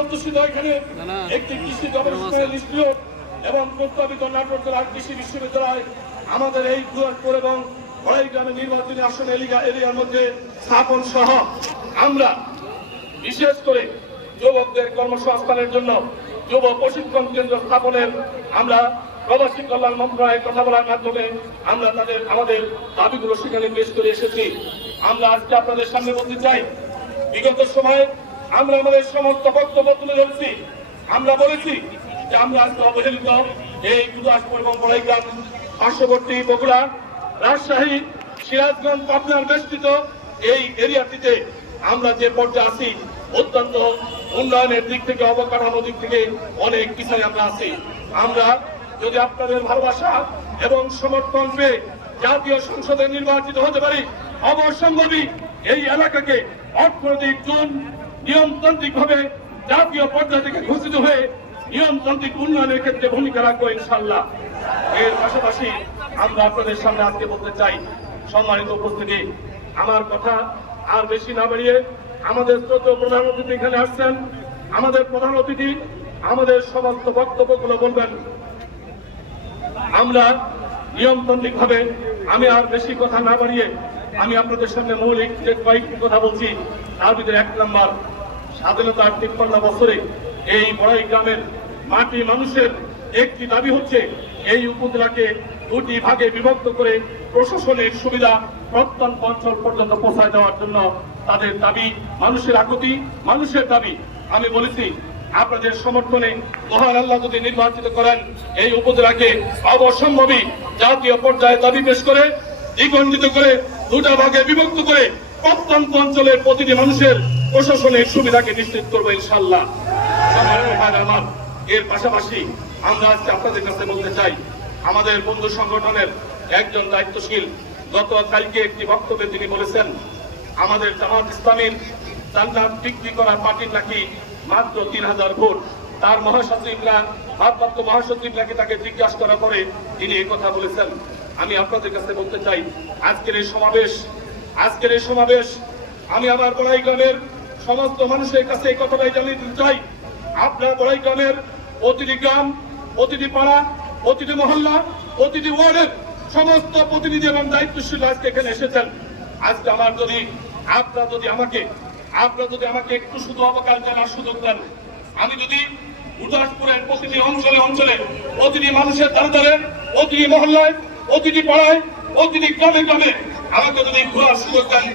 অধ্যুষিত এখানে একটি কৃষি গবেষণা ইনস্টিটিউট এবং প্রস্তাবিত নাটোর জেলার কৃষি বিশ্ববিদ্যালয় আমাদের এই দুর্গাপুর এবং গ্রামের নির্বাচনী আসন এরিয়ার মধ্যে স্থাপন সহ আমরা বিশেষ করে যুবকদের কর্মসংস্থানের জন্য যুব প্রশিক্ষণ কেন্দ্র স্থাপনের আমরা প্রবাসী কল্যাণ মন্ত্রণালয়ের কথা বলার মাধ্যমে আমরা আমাদের দাবিগুলো সেখানে পেশ করে এসেছি। আমরা আজকে আপনাদের সামনে বলতে চাই, বিগত সময়ে আমরা আমাদের সমস্ত বক্তব্য তুলে ধরেছি। আমরা বলেছি যে আমরা আজকে অবহেলিত এই গুরদাসপুর এবং বড়াইগ্রাম পার্শ্ববর্তী বগুড়া, রাজশাহী, সিরাজগঞ্জ, পাবনার বেষ্টিত এই এরিয়াটিতে আমরা যে পর্যায়ে আছি অত্যন্ত উন্নয়নের দিক থেকে অবকাঠামোর দিক থেকে অনেক পিছনে আমরা আছি। আমরা যদি আপনাদের ভালোবাসা এবং সমর্থন পেয়ে জাতীয় সংসদে নির্বাচিত হতে পারি, অবশ্যম্ভাবী এই এলাকাকে অর্থনৈতিক জোন নিয়মতান্ত্রিক ভাবে জাতীয় পর্যায় থেকে ঘোষিত হয়ে নিয়মতান্ত্রিক উন্নয়নের ক্ষেত্রে ভূমিকা রাখবো ইনশাল্লাহ। এর পাশাপাশি আমরা আপনাদের সামনে আজকে বলতে চাই, সম্মানিত উপস্থিতি, আমার কথা আর বেশি না বাড়িয়ে আমাদের শ্রদ্ধেয় প্রধান অতিথি এখানে আসছেন। আমাদের প্রধান অতিথি আমাদের সমস্ত বক্তব্যগুলো বলবেন। আমরা নিয়মতান্ত্রিক ভাবে আমি আর বেশি কথা না বাড়িয়ে আমি আপনাদের সামনে মৌলিক যে কয়েকটি কথা বলছি, তার ভিতরে 1 নম্বর, স্বাধীনতার 53 বছরে এই বড়াই গ্রামের মাটি মানুষের একটি দাবি হচ্ছে এই উপজেলাকে 2টি ভাগে বিভক্ত করে প্রশাসনিক সুবিধা প্রত্যন্ত অঞ্চল পর্যন্ত পৌঁছায় দেওয়ার জন্য তাদের দাবি, মানুষের আকুতি, মানুষের দাবি। আমি বলেছি আপনাদের সমর্থনে মহান আল্লাহ যদি নির্বাচিত করেন, এই উপজেলাকে অবশ্যম্ভাবী জাতীয় পর্যায়ে দাবি পেশ করে দ্বিখণ্ডিত করে 2টা ভাগে বিভক্ত করে প্রত্যন্ত অঞ্চলের প্রতিটি মানুষের প্রশাসনিক সুবিধাকে নিশ্চিত করবো ইনশাল্লাহ। এর পাশাপাশি আমরা আজকে আপনাদের কাছে বলতে চাই, আমাদের বন্ধু সংগঠনের একজন দায়িত্বশীল গতকালকে একটি বক্তব্যে তিনি বলেছেন, আমাদের জামাত ইসলামীর জান্নাত বিক্রি করা পার্টির নাকি মাত্র 3000 ভোট। তার মহাসচিবরা, ভারপ্রাপ্ত মহাসচিব নাকি তাকে জিজ্ঞাসা করার পরে তিনি এই কথা বলেছেন। আমি আপনাদের কাছে বলতে চাই, আজকের এই সমাবেশ আমি আমার বড়াই গ্রামের সমস্ত মানুষের কাছে এই কথাটাই জানিয়ে দিতে চাই, আপনার বড়াই গ্রামের প্রতিটি গ্রাম, প্রতিটি পাড়া, প্রতিটি মহল্লা, প্রতিটি ওয়ার্ডের সমস্ত প্রতিনিধি এবং দায়িত্বশীল আজকে এখানে এসেছেন। আজকে আপনারা যদি আমাকে একটু শুধু অবকাশ জানার সুযোগ দেন, আমি যদি গুরদাসপুরের প্রতিটি অঞ্চলে প্রতিটি মানুষের দ্বারে, প্রতিটি মহল্লায়, প্রতিটি পাড়ায়, প্রতিটি গ্রামে আমাকে যদি ঘোরার সুযোগ দেন,